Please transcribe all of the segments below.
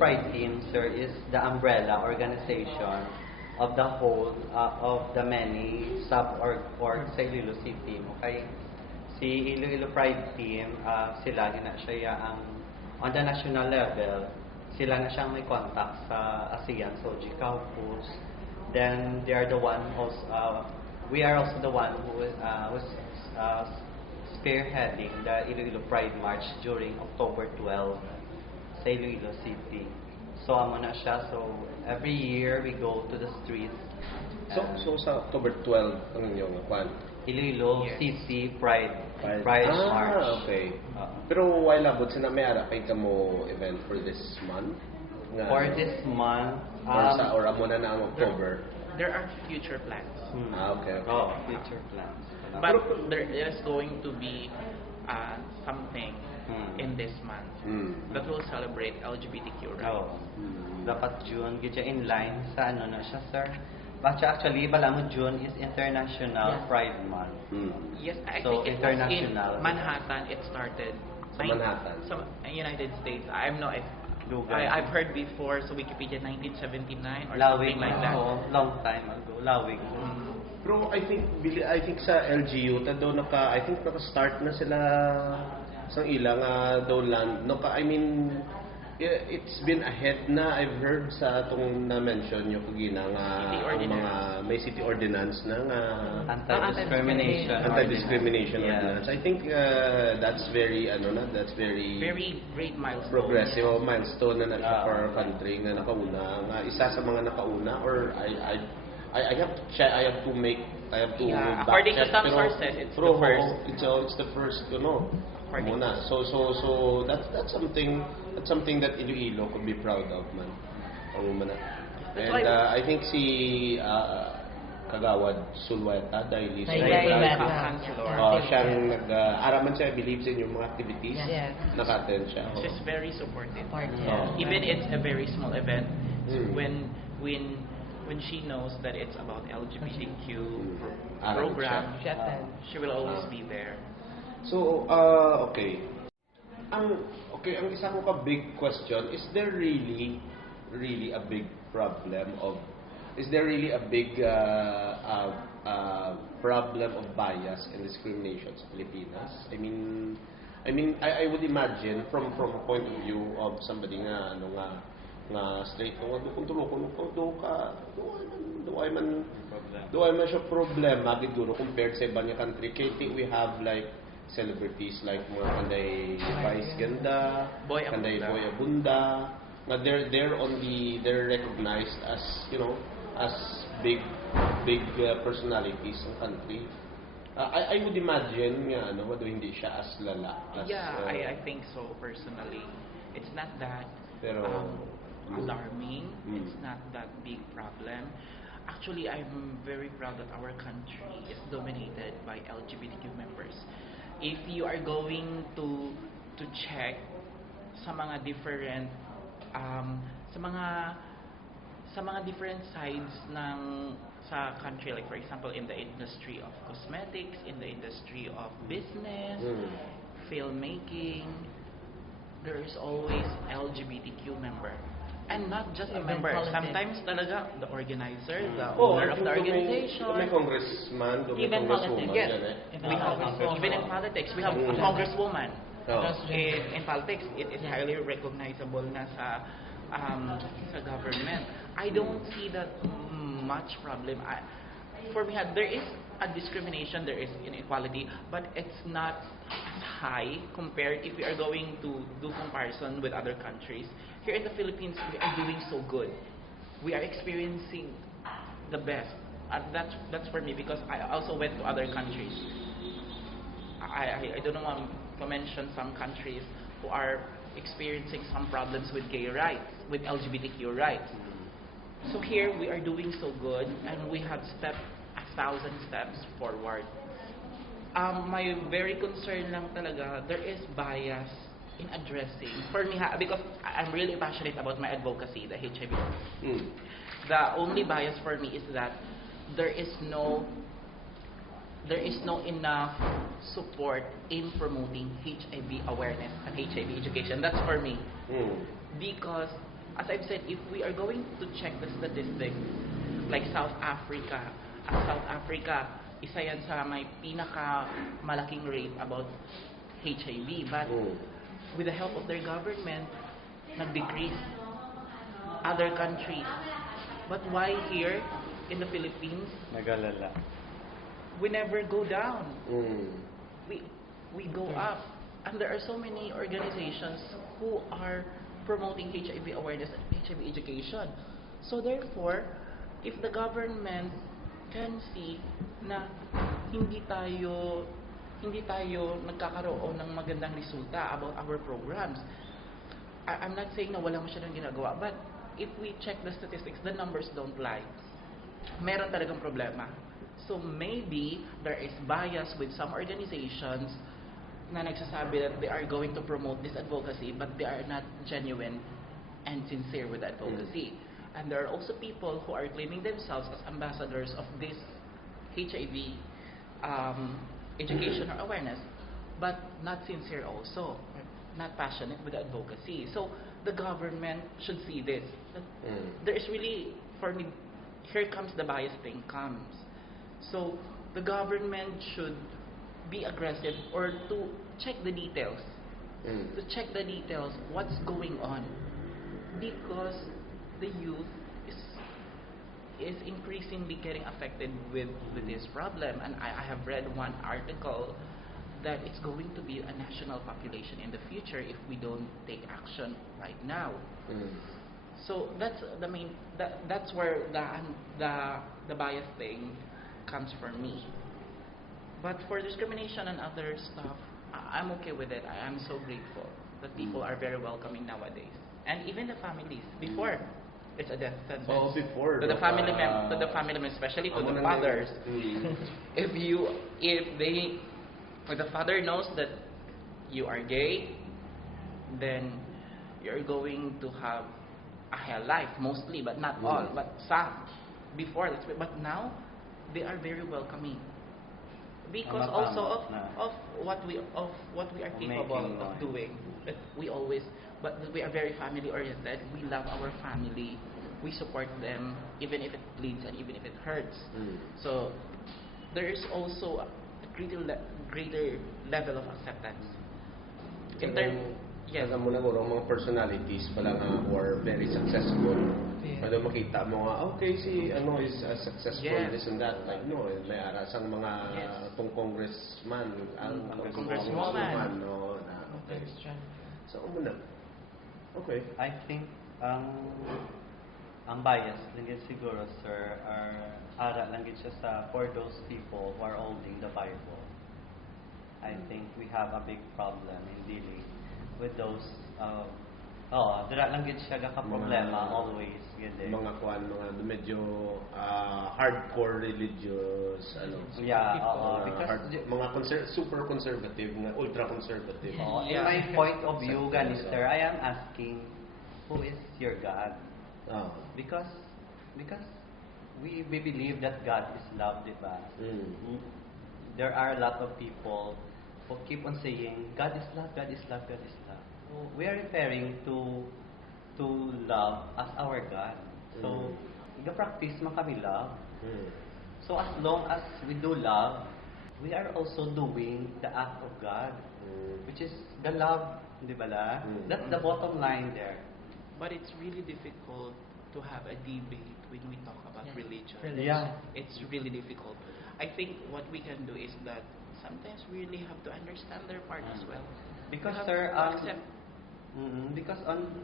Pride Team, sir, is the umbrella organization of the whole of the many sub-org sa Iloilo City. Okay? Si Iloilo Pride Team, sila na siya ang on the national level, sila na siyang may contact sa ASEAN, so GCAUPUS. Then they are the one also, we are also the one who was spearheading the Iloilo Pride March during October 12 sa Iloilo City. So amo na siya. So every year we go to the streets. So sa October 12 ang inyong KWAN? Iloilo City Pride March. Okay. Pero while abot sinamera kay kamo event for this month? For this month, or amo na ang October? There are future plans. Okay. Oh, future plans. But there is going to be something in this month that will celebrate LGBTQ rights. Dapat June, gidya in line sa ano na siya, sir? Actually, bala mo June is International Pride Month. Yes, I so think it international. was in Manhattan. It started. Manhattan. So United States. I've heard before. So Wikipedia 1979 or something like that. Long time ago. Lawig. Pero I think sa LGU daw I think naka-start na sila sa ilang daw land. It's been ahead na. I've heard sa atong na-mention yung kagina mga may city ordinance na anti-discrimination ordinance. I think that's very very great milestone. Progressive milestone na siya for our country nga nakauna. Isa sa mga nakauna or I have to check. I have to according to some sources, it's the first. It's the first, muna. So that's something that Iloilo could be proud of, man. And I think si Kagawad Sulweta dahil siyang araman siya, believes in yung mga activities. Naka-attend siya. She's very supportive. Even it's a very small event, when she knows that it's about LGBTQ program, she will always be there. So, okay. Ang isa ko big question, is there really a big problem of problem of bias and discrimination sa Pilipinas? I mean, I would imagine from a point of view of somebody nga straight kung do I man siya problema giduro compared sa ibang country. Kaya we have like celebrities like mga kanday Vice Ganda, kanday Boy Abunda. They're recognized as as big personalities ng country. I would imagine wado hindi siya as lala. I think so personally. It's not that alarming. It's not that big problem. Actually, I'm very proud that our country is dominated by LGBTQ members. If you are going to check sa mga different sa mga different sides ng sa country, like for example in the industry of cosmetics, in the industry of business, filmmaking, there is always LGBTQ member. And not just a member. Sometimes talaga the organizer, the owner of the organization. May congressman, even politics. Even in politics, we have a congresswoman. In politics, it is highly recognizable na sa government. I don't see that much problem. For me, there is a discrimination, there is inequality, but it's not as high compared if we are going to do comparison with other countries. Here in the Philippines, we are doing so good. We are experiencing the best. And that's for me because I also went to other countries. I don't want to mention some countries who are experiencing some problems with gay rights, with LGBTQ rights. So here we are doing so good, and we have stepped 1,000 steps forward. My very concern lang talaga, there is bias in addressing, for me, because I'm really passionate about my advocacy, the HIV. The only bias for me is that there is no enough support in promoting HIV awareness and HIV education. That's for me. Because as I've said, if we are going to check the statistics, like South Africa, isa yan sa may pinaka malaking rate about HIV, but with the help of their government, nag-decrease. Other countries. But why here in the Philippines, nagalala, we never go down. We go up. And there are so many organizations who are promoting HIV awareness and HIV education. So therefore, if the government can see na hindi tayo nagkakaroon ng magandang resulta about our programs, I'm not saying na wala masyadong ginagawa, but if we check the statistics, the numbers don't lie. Meron talagang problema. So maybe there is bias with some organizations na nagsasabi that they are going to promote this advocacy, but they are not genuine and sincere with advocacy. And there are also people who are claiming themselves as ambassadors of this HIV education or awareness, but not sincere also, not passionate with advocacy. So the government should see this. There is really, for me, here comes the bias thing comes. So the government should be aggressive or to check the details. To check the details, what's going on. Because the youth is increasingly getting affected with this problem. And I have read one article that it's going to be a national population in the future if we don't take action right now. So that's the main. That's where the bias thing comes for me. But for discrimination and other stuff, I'm okay with it. I am so grateful that people are very welcoming nowadays, and even the families. Before, it's a death sentence. Oh, before to the family members, especially to the fathers. If the father knows that you are gay, then you're going to have a hell life, mostly, but not all, but some. Before, but now they are very welcoming because also of what we are capable of doing. But we are very family oriented. We love our family. We support them even if it bleeds and even if it hurts. So there is also a greater level of acceptance. In terms, yes. Alam mo na mga personalities pala nga who are very successful. Ano makita mo nga, okay, si ano is successful, this and that. Like, no, may arasang mga itong congressman, congresswoman, no, na, okay. So, muna. Okay. I think, ang bias lang yun siguro, sir, ara lang yun siya for those people who are holding the Bible. I think we have a big problem in dealing with those dira lang gid siya ka problema always gid. Mga medyo hardcore religious because mga super conservative, ultra conservative. In my point of view, Ganister, I am asking, who is your God? Because we believe that God is love, diba? There are a lot of people who keep on saying God is love, God is love, God is love. So we are referring to love as our God. So practice man kami love. So as long as we do love, we are also doing the act of God, which is the love, di ba la? That's the bottom line there. But it's really difficult to have a debate when we talk about religion. Yeah. It's really difficult. I think what we can do is that sometimes we really have to understand their part as well. Because sir,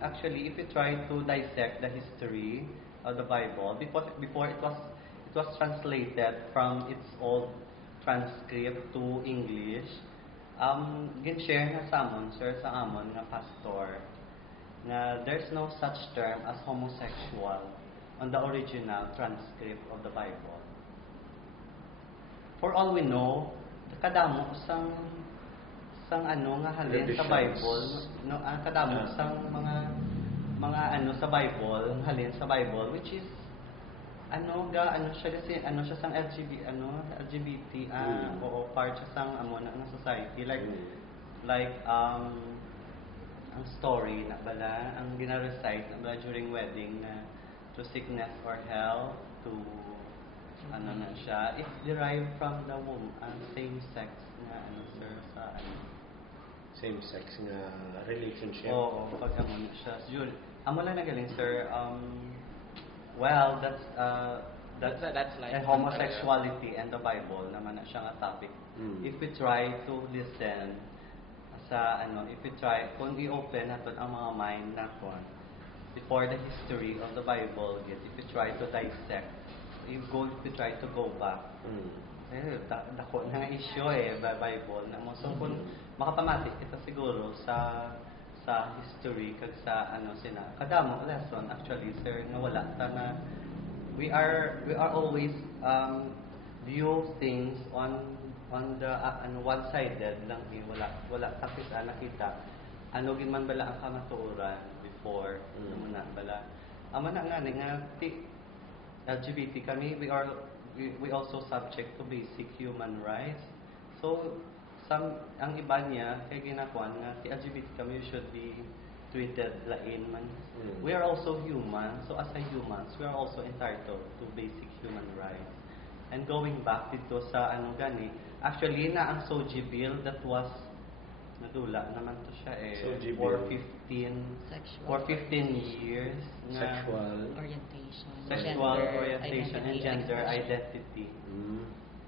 actually, if you try to dissect the history of the Bible, before it was translated from its old transcript to English, gin-share na sa amon, sir, sa amon nga pastor, na there's no such term as homosexual on the original transcript of the Bible. For all we know, kadamo sang ano nga halin sa Bible, no, kadamo sang mga ano sa Bible, halin sa Bible, which is ano siya sang LGBT o part siya sang amo na society, like ang story na bala, ang gina-recite na bala during wedding na to sickness or health, to ano na siya, it's derived from the womb, same sex nga ano sir sa ano. Same sex nga relationship. Oo, pag amo na siya. Amo lang nagaling sir, well, that's like homosexuality and the Bible naman na siya nga topic. If we try to listen sa ano, if we try, kung i-open natin ang mga mind natin before the history of the Bible, if we try to dissect, if we try to go back, dako na nga issue Bible na mo. So kung makapamatik kita siguro sa history kag sa ano sina kadamo lesson actually sir na wala ta na we are always view things on the one-sided lang wala tapos nakita ano gin man bala ang kamatuoran before muna bala amo na nga LGBT kami we also subject to basic human rights. So, ang iba niya, kaya ginakuan nga, ti LGBT kami should be treated lain man. We are also human, so as a humans, we are also entitled to basic human rights. And going back dito sa ano gani, actually na ang SOGI bill that was nadula naman to siya for 15 years na sexual orientation and gender identity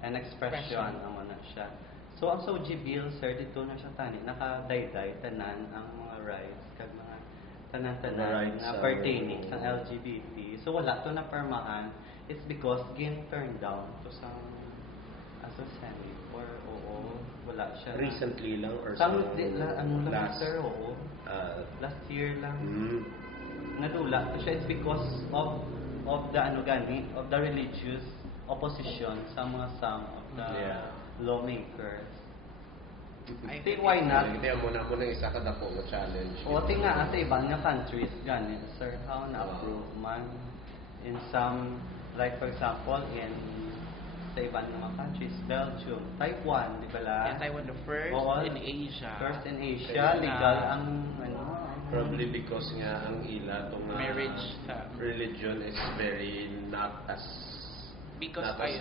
and expression amo na siya. So ang SOGI bill sir dito na siya tani nakadayday tanan ang mga rights kag mga tanan-tanan na pertaining sa LGBT. So wala to na permaan, it's because gin turned down to some as a Senate or wala siya recently lang or last year lang nadula to siya. It's because of the of the religious opposition sa some of the lawmakers. I think why not? Hindi mo na isa ka dako mo challenge. O tinga ate ibang nga countries ganit sir how na approve man in some like for example in sa ibang mga countries, Belgium, Taiwan, di ba la? Yeah, Taiwan the first in Asia. First in Asia, legal ang ano. Probably because nga ang ila tong marriage religion is very not as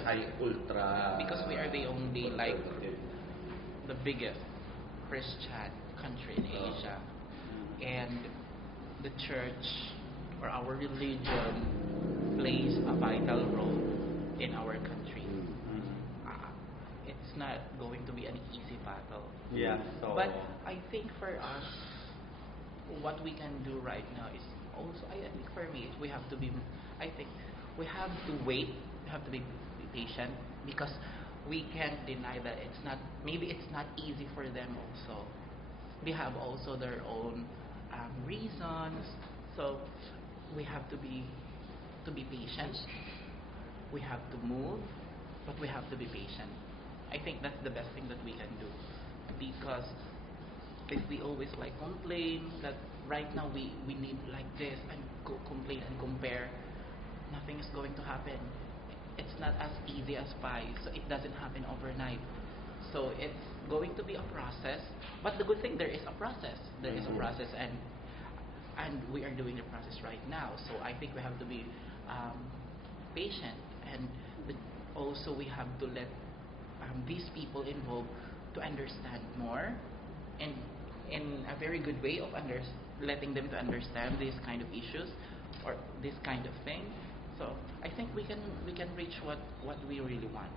high ultra. Because we are the only like the biggest Christian country in Asia, and the church or our religion plays a vital role in our country. It's not going to be an easy battle. Yeah. So. But I think for us, what we can do right now is also, I think for me, we have to be, I think we have to wait, we have to be patient, because we can't deny that it's not, maybe it's not easy for them also. They have also their own reasons, so we have to be patient. We have to move, but we have to be patient. I think that's the best thing that we can do, because if we always like complain that right now we need like this and complain and compare, nothing is going to happen. It's not as easy as pie, so it doesn't happen overnight. So it's going to be a process, but the good thing, there is a process. There is a process, and we are doing the process right now. So I think we have to be patient, and also we have to let these people involved to understand more, and in a very good way of letting them to understand these kind of issues or this kind of thing. So I think we can reach what we really want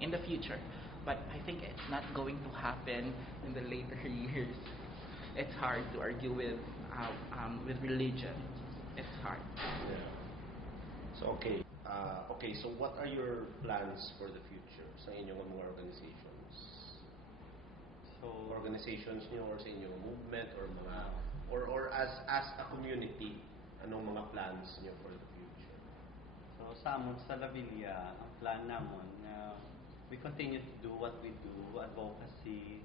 in the future, but I think it's not going to happen in the later years. It's hard to argue with religion. It's hard. Yeah. So okay. So what are your plans for the future sa inyong mga organizations? So organizations niyo or sa inyong movement or mga or as a community, anong mga plans niyo for the future? So sa amon sa La Villa, ang plan namon na we continue to do what we do, advocacy,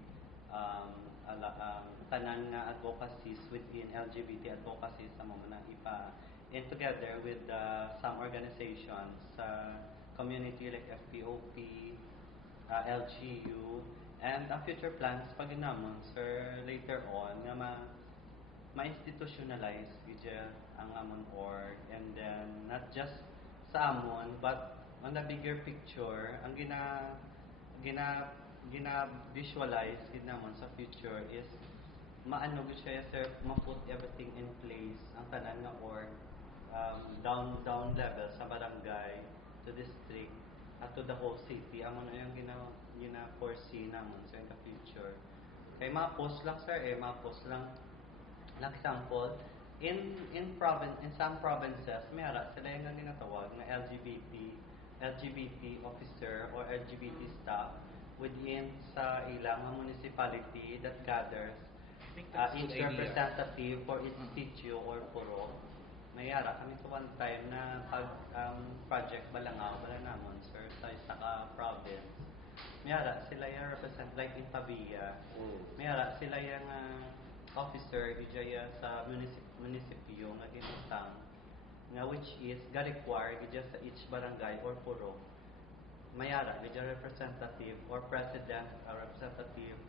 tanan nga advocacies within LGBT advocacy sa mga na ipa and together with some organizations community like FPOP, LGU, and future plans pag namon sir later on nga ma-institutionalize gidya ang amon org, and then not just sa amon but on the bigger picture ang gina visualize gid namon sa future is maano gid siya sir, ma-put everything in place ang tanan nga org, down level sa barangay to district at to the whole city. Amon na yung gina-foresee namon sa in the future. Kay ma-post lang sir ma-post lang. An example, in some provinces, mayara sila yung ginatawag na LGBT officer or LGBT staff within sa ilang municipality that gathers each representative for each sitio or puro. Mayara kami to one time na pag project Balangaw, wala namon sir sa isa ka province. Mayara sila yung represent like in Pavia. Mayara sila yung officer dijaya sa munisipyo nga ginutang nga which is ga-require dijaya sa each barangay or puro. Mayara dijaya representative or president or representative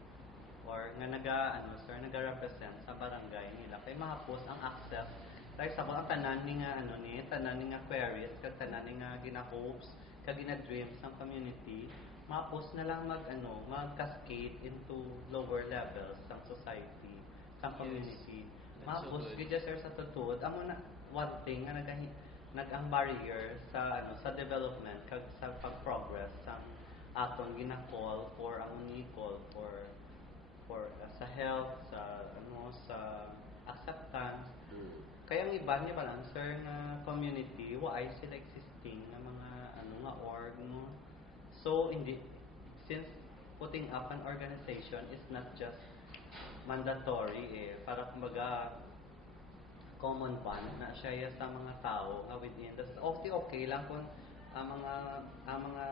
or nga naga-represent sa barangay nila kay mahapos ang access like sa ang tanan ni nga queries kag tanan ni nga gina-hopes kag gina-dreams ng community mahapos na lang mag-cascade into lower levels ng society sa community. Mahapos gidya sir sa tutuod amo na one thing nga nag-ang barrier sa development kag sa pag-progress sa aton gina-call for sa health sa acceptance. Kaya ang iba niya lang sir nga community ay sila existing nga mga nga org no. So since putting up an organization is not just mandatory para kumbaga common bond na siya sa mga tao within the okay lang kung ang mga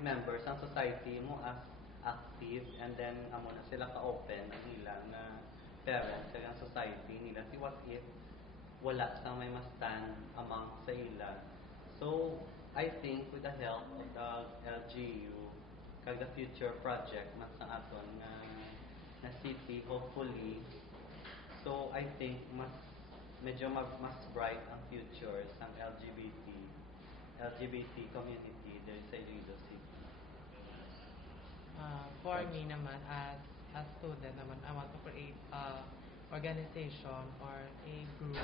members ng society mo as active and then amo na sila ka-open ang ilang parents sa society nila si what if wala sa may stand among sa ila. So I think with the help of the LGU kag the future project mas sa aton na city hopefully, so I think medyo mas bright ang future sa LGBT community there sa Iloilo City. For me naman as a student naman, I want to create a organization or a group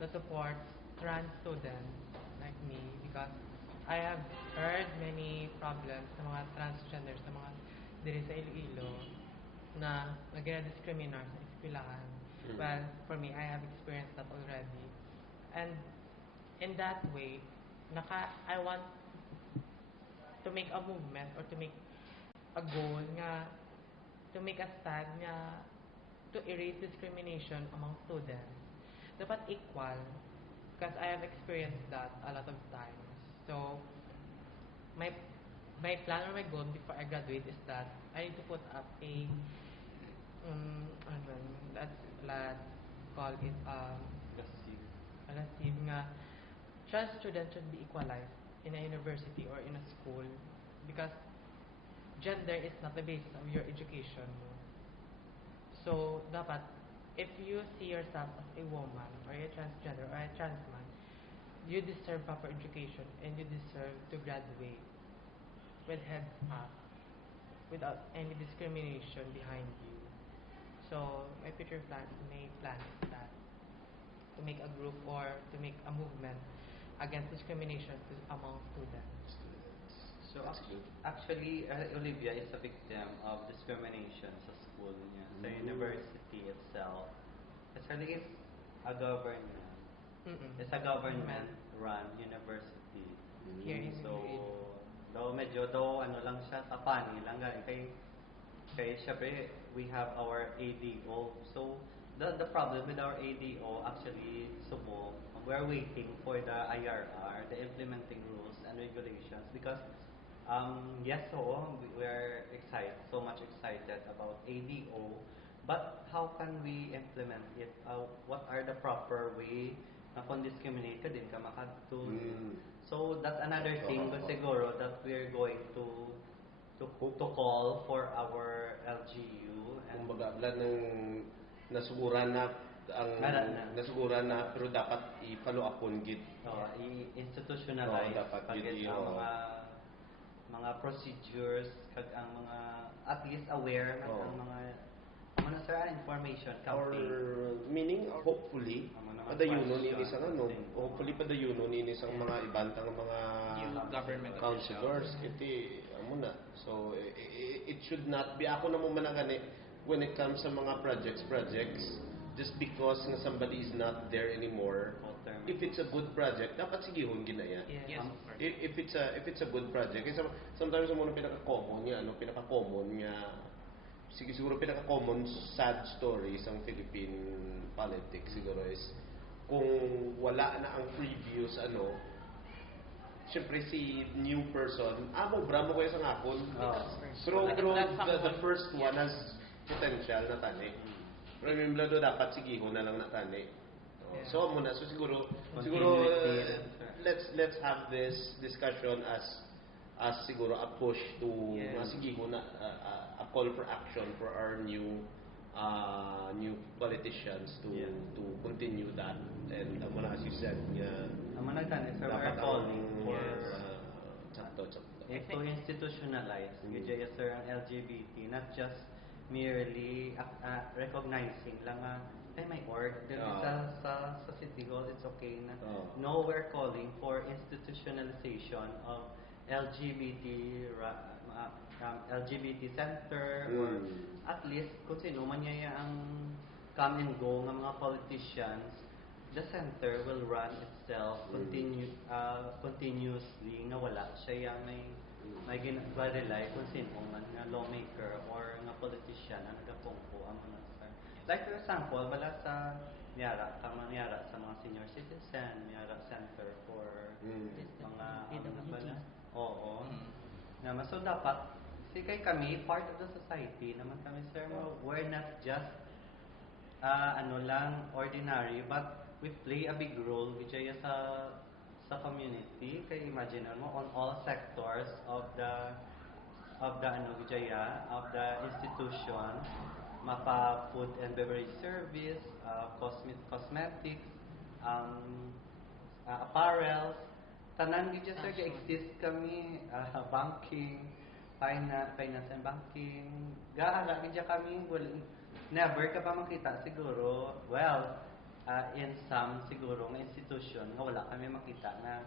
that supports trans students like me because I have heard many problems sa mga transgender sa mga diri sa Iloilo na nag-discriminate sa eskwelahan. Well, for me, I have experienced that already. And in that way, I want to make a movement or to make a goal nga to make a stand nga to erase discrimination among students. Dapat equal because I have experienced that a lot of times. So, my plan or my goal before I graduate is that I need to put up a let's call it lasib nga trans students should be equalized in a university or in a school because gender is not the basis of your education. So, dapat if you see yourself as a woman or a transgender or a trans man, you deserve proper education and you deserve to graduate with heads up without any discrimination behind you. So, my future plan is that to make a group or to make a movement against discrimination among students. So, actually, Olivia is a victim of discrimination sa school niya, sa university itself. Actually, it's a government. It's a government-run university. So, medyo lang siya, tapani lang kay syempre, we have our ADO. So, the problem with our ADO, actually, we're waiting for the IRR, the implementing rules and regulations, because, we're so much excited about ADO, but how can we implement it? What are the proper way na kung discriminate ka din ka makatun? So, that's another thing, siguro, that we're going to call for our LGU. Kumbaga, ng nasuguran na nasuguran na pero dapat i-follow upon gid. I-institutionalize dapat gid ang mga procedures kag ang mga at least aware ang mga information campaign. Or meaning hopefully padayunon ini isang hopefully padayunon ini isang mga ibantang mga new government councilors kiti amo na. So it should not be ako na mo manangani when it comes sa mga projects just because nga somebody is not there anymore. If it's a good project, dapat sigihon ginaya. Yes, if it's a good project, kasi sometimes mo pinaka-common nga siguro pinaka-common sad story sa Philippine politics siguro is kung wala na ang previous syempre si new person, bramo ko yung akon. Pero the first one has potential na tani. Pero remember dapat sigihon na lang na tani. So muna siguro let's have this discussion as siguro a push to sigihon na a call for action for our new politicians to continue that. And as you said dapat calling for chapter to institutionalize sir ang LGBT, not just merely recognizing lang may org sa City Hall, it's okay na. No, we're calling for institutionalization of LGBT center or at least kung sino man ang come and go ng mga politicians, the center will run itself continuously nga wala siya may ginag-rely kung sino man nga lawmaker or nga politician ang nagapungko ang mga sir. Like for example, wala sa miyara sa mga senior citizen, miyara center for mga so dapat kay kami part of the society naman kami sir, we're not just ordinary, but we play a big role sa community. Kay imagine mo on all sectors of the institution, mapa food and beverage service, cosmetics, apparels, tanan gidya sir exist kami, banking, finance and banking, gaala gidya kami, never ka pa makita siguro, in some siguro nga institution nga wala kami makita na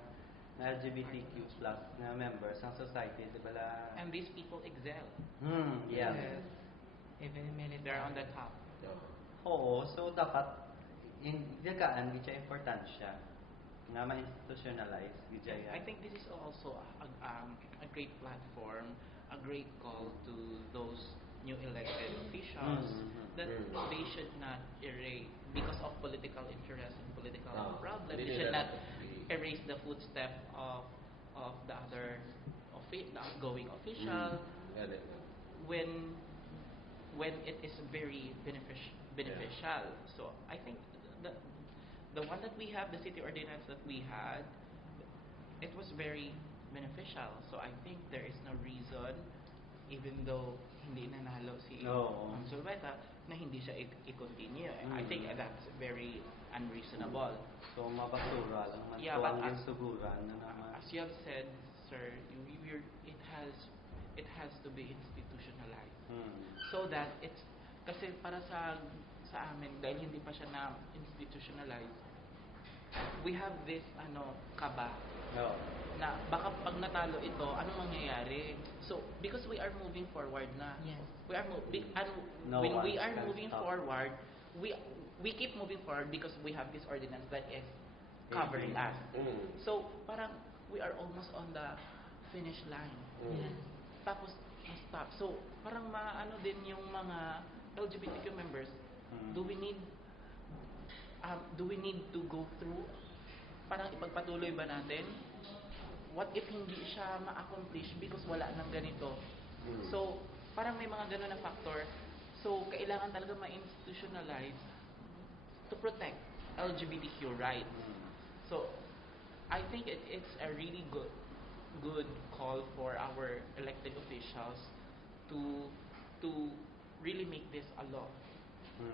LGBTQ plus na members ng society, di ba la? And these people excel. Yes. Even in military. They're on the top. Oo, so dapat gagaan gidya importansya nga ma-institutionalize gidya. I think this is also a great platform, a great call to those new elected officials that they should not erase because of political interest and political problems. They should not erase the footstep of the other the outgoing official when it is very beneficial. So I think the one that we have, the city ordinance that we had, it was very beneficial. So I think there is no reason, even though hindi nanalo si Sulbeta, na hindi siya i-continue. I think that's very unreasonable. So mabasura lang man. But suguran na naman. As you have said, sir, it has to be institutionalized. So that it's kasi para sa amin dahil hindi pa siya na institutionalized, we have this kaba na baka pag natalo ito anong mangyayari. So because we are moving forward na, we are moving, and when we are moving forward, we keep moving forward because we have this ordinance that is covering us. So parang we are almost on the finish line. Tapos stop. So parang maano din yung mga LGBTQ members. Do we need to go through, parang ipagpatuloy ba natin? What if hindi siya ma-accomplish because wala nang ganito? So, parang may mga gano'n na factor. So, kailangan talaga ma-institutionalize to protect LGBTQ rights. So, I think it's a really good call for our elected officials to really make this a law.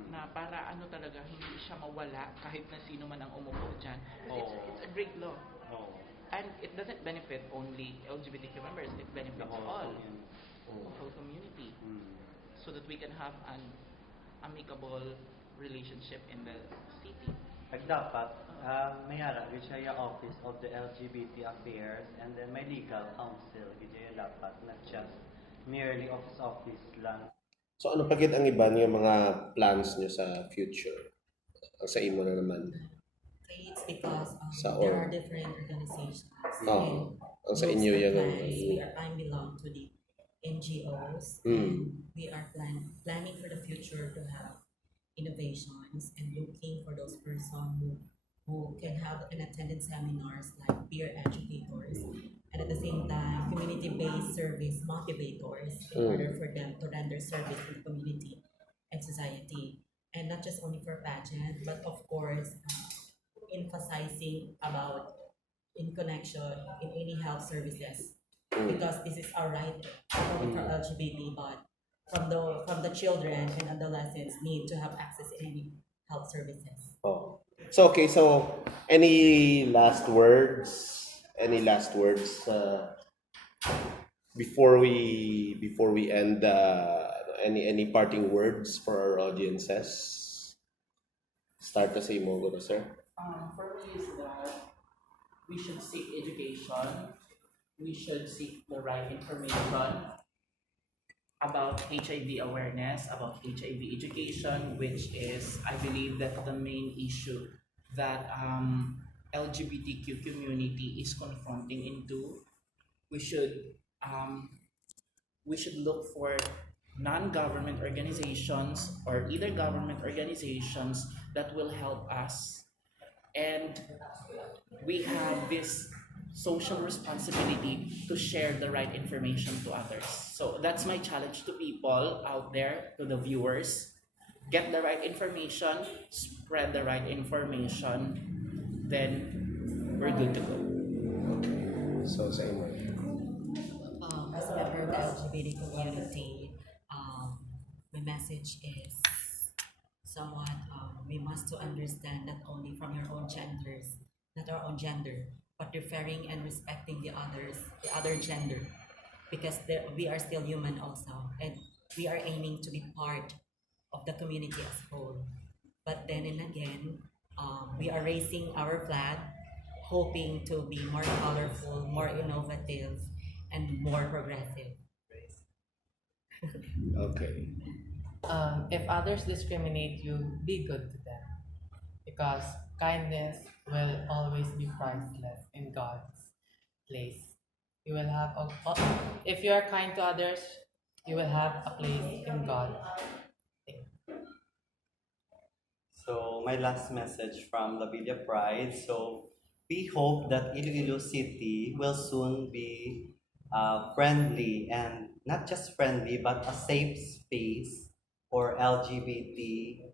na para ano talaga hindi siya mawala kahit na sino man ang umupo dyan. It's a great law. And it doesn't benefit only LGBTQ members, it benefits all whole community, so that we can have an amicable relationship in the city. Dapat may harap siya yung Office of the LGBT Affairs and then may legal counsel yung dapat, not just merely office lang. So ano pagit ang iba niyo mga plans niyo sa future? Sa imo na naman. It's because there are different organizations. Ang sa inyo yan I belong to the NGOs. And we are planning for the future to have innovations and looking for those persons who can have and attend seminars like peer educators and at the same time community-based service motivators in order for them to render service to the community and society, and not just only for pageant but of course emphasizing about in connection in any health services, because this is our right not only for LGBT but from the children and adolescents need to have access to any health services. So okay, so any last words before we end, any parting words for our audiences? Start to say mo, sir. For me is that we should seek education, we should seek the right information about HIV awareness, about HIV education, which is, I believe, that the main issue that LGBTQ community is confronting into. We should look for non-government organizations or either government organizations that will help us, and we have this social responsibility to share the right information to others. So that's my challenge to people out there, to the viewers. Get the right information, spread the right information, then we're good to go. So same way. As a member of the LGBT community, my message is somewhat we must to understand not only from your own genders, not our own gender, but referring and respecting the other gender, because we are still human also, and we are aiming to be part of the community as a whole. But then and again, we are raising our flag, hoping to be more colorful, more innovative, and more progressive. Okay. If others discriminate you, be good to them, because kindness will always be priceless in God's place. You will have if you are kind to others, you will have a place in God. So my last message from La Villa Pride. So we hope that Iloilo City will soon be friendly, and not just friendly but a safe space for LGBTQ++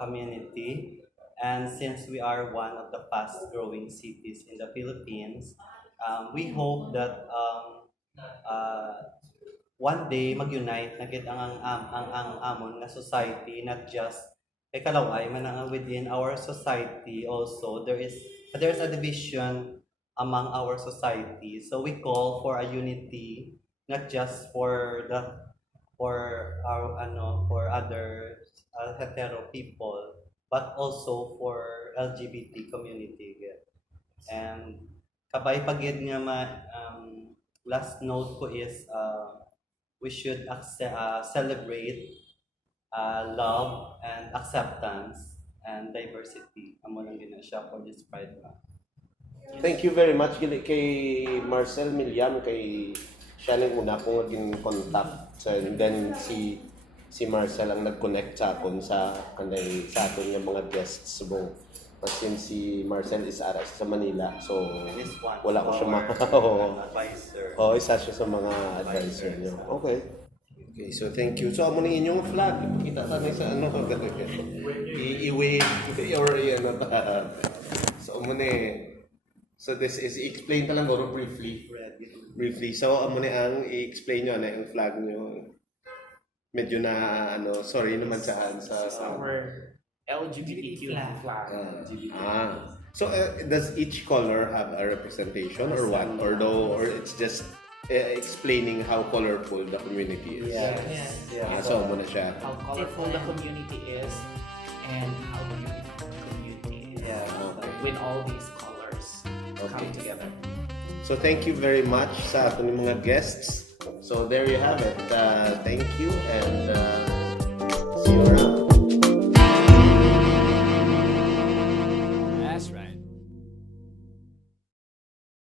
community. And since we are one of the fast growing cities in the Philippines, we hope that one day mag-unite na gid ang amon nga society, not just kay Kalaway man ang within our society. Also there's a division among our society, so we call for a unity, not just for other hetero people but also for LGBT community. And kabay pagid nga last note ko is we should celebrate love and acceptance and diversity. Amo lang gina siya for this Pride Month. Thank you very much kay Marcel Miliam, kay siya lang una kong naging contact, and then si Marcel ang nag-connect sa akin sa aton nga mga guests mo. Since si Marcel is ara sa Manila, so wala ko siya advisor. Isa siya sa mga advisor niyo. Okay, so thank you. So amo ni inyong flag, ipakita ta sa i-wave or yan ba. So amo ni, so this is explain ta lang goro briefly. So amo ni ang i-explain niyo ang flag niyo. medyo na sorry naman sa our LGBTQ flag. So does each color have a representation or what? Or it's just explaining how colorful the community is? So muna siya. How colorful the community is and how beautiful the community is. When all these colors come together. So thank you very much sa ating mga guests. So there you have it. Thank you and see you around.